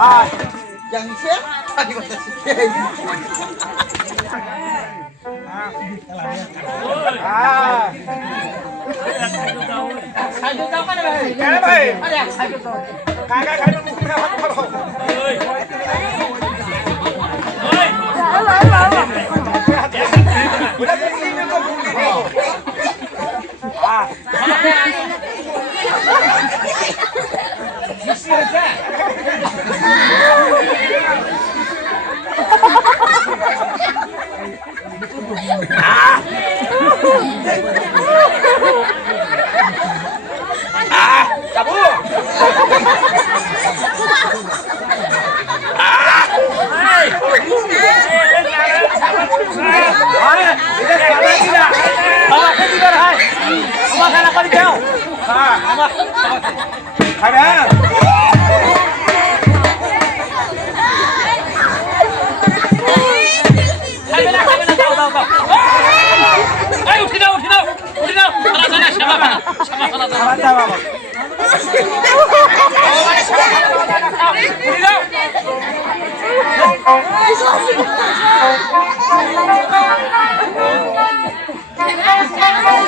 Ah, yang siapa? পায়খানা করে দাও Thank you.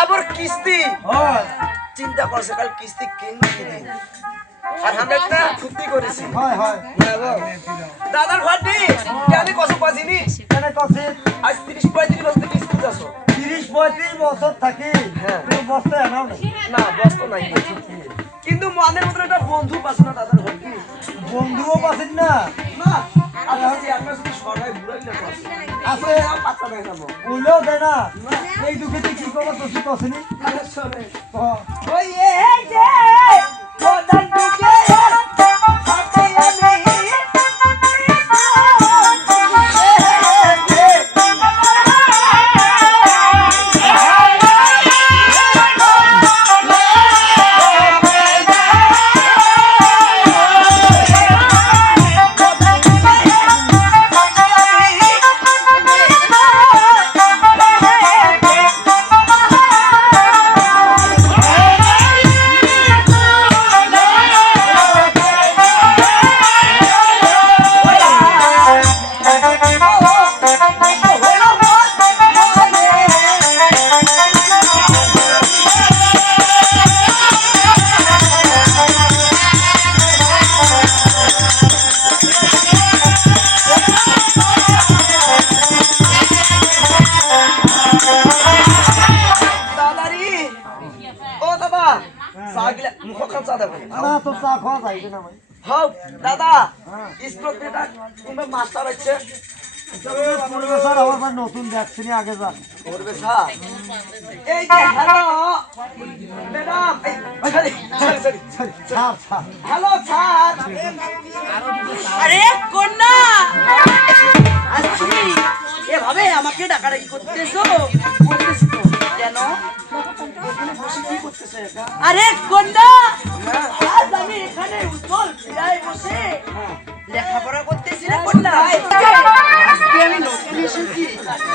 আবার কিস্তি? হয়। চিন্তা করছে কাল কিস্তি কিনে কি দিন আর আমরা একটা ফুর্তি করেছি। হয় হয়। দাদার ঘরটি আমি কত পাচ্ছি এখানে কছে আজ তিরিশ পঁয়ত্রিশ বছর থেকে স্কুল যাচ্ছ তিরিশ পঁয়ত্রিশ বছর থাকি। হ্যাঁ। বসতে না? বস্তু নাই। কিন্তু মনের মতন একটা বন্ধু পাচ্ছে না দাদার ঘরটি বন্ধুও পাচ্ছেন না? না এই দুঃখে কি করব? তো কি আরে ওই এই যে চা খাওয়া যাইবে না ভাই? হও দাদা কোনটা মাস্টার আছে পড়বে স্যার আমার ভাই নতুন দেখছি আগে যা করবে স্যার এই যে hello madam sorry sorry sorry sir sir hello sir. আরে কন্যা! আজ এভাবে আমাকে ডাকাডাকি করতেছো? করতেছি আরে কন্যা আজ আমি এখানে উজ্জ্বল ফিরায় বসে। লেখাপড়া করতেছি না কন্যা আজকে আমি নতুন এসেছি।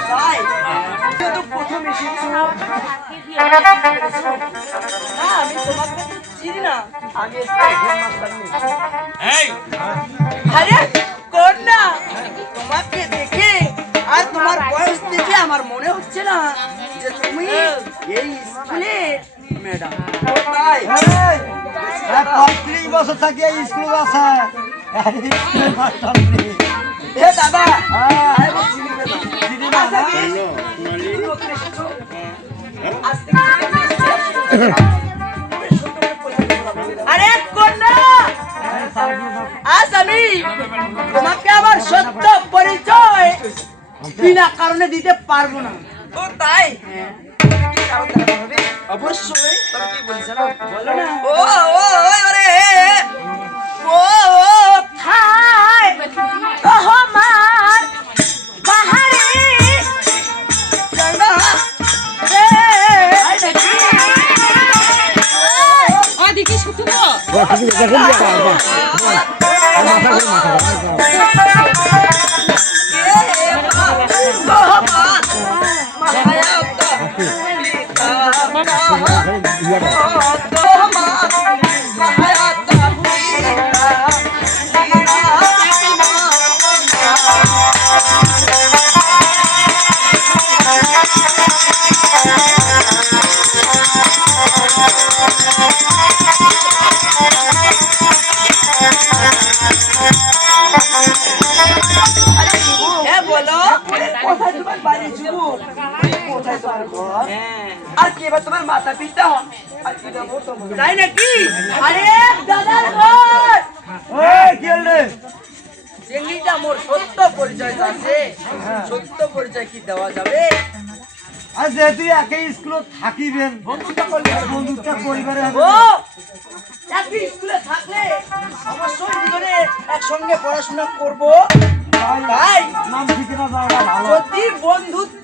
তাই তো প্রথম এসেছ। না আমি তোমাকে চিনি না। আমি আরে কন্যা তোমাকে দেখে তোমার বয়স দেখে আমার মনে হচ্ছে না যে তুমি এই স্কুলের ম্যাডাম। তাই? এই, এক পঁয়ত্রিশ বছর থাকি এই স্কুল আছে এ দাদা বিনা কারণে দিতে পারব না। ও তাই? হবে? অবশ্যই। তবে কি বলছে না? বলো না। ও বা তোমার মাতা পিতা তোমার তাই নাকি? আরে দাদার ঘর এই, কি হল? মোর সত্য পরিচয় আছে। সত্য পরিচয় কি দেওয়া যাবে? আর যেহেতু একই স্কুলে থাকিবেন বন্ধুত্ব পরিবারে হবে। ও একই স্কুলে থাকলে অবশ্যই দুজনে একসঙ্গে পড়াশোনা করব। তাই নাম ঠিকানা যাওয়া ভালো। যদি বন্ধুত্ব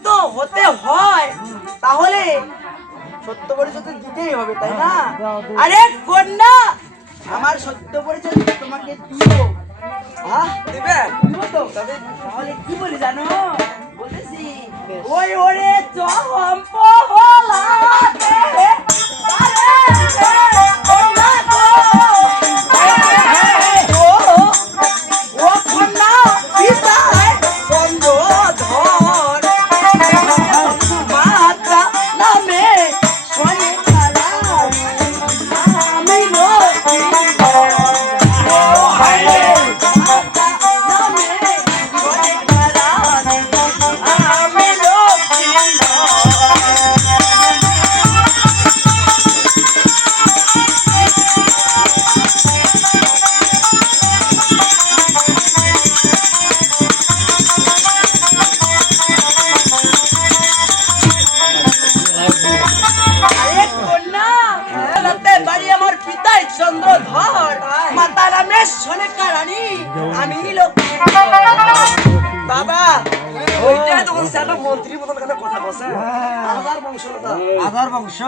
দিতেই হবে তাই না? আরে কন্যা আমার সত্য পরিচয় তোমাকে দিব। হ্যাঁ? দিব? তো। তবে তাহলে কি বলি জানো? বলেছি ওই ওরে চম্প হলাতে আরে আধার বংশ।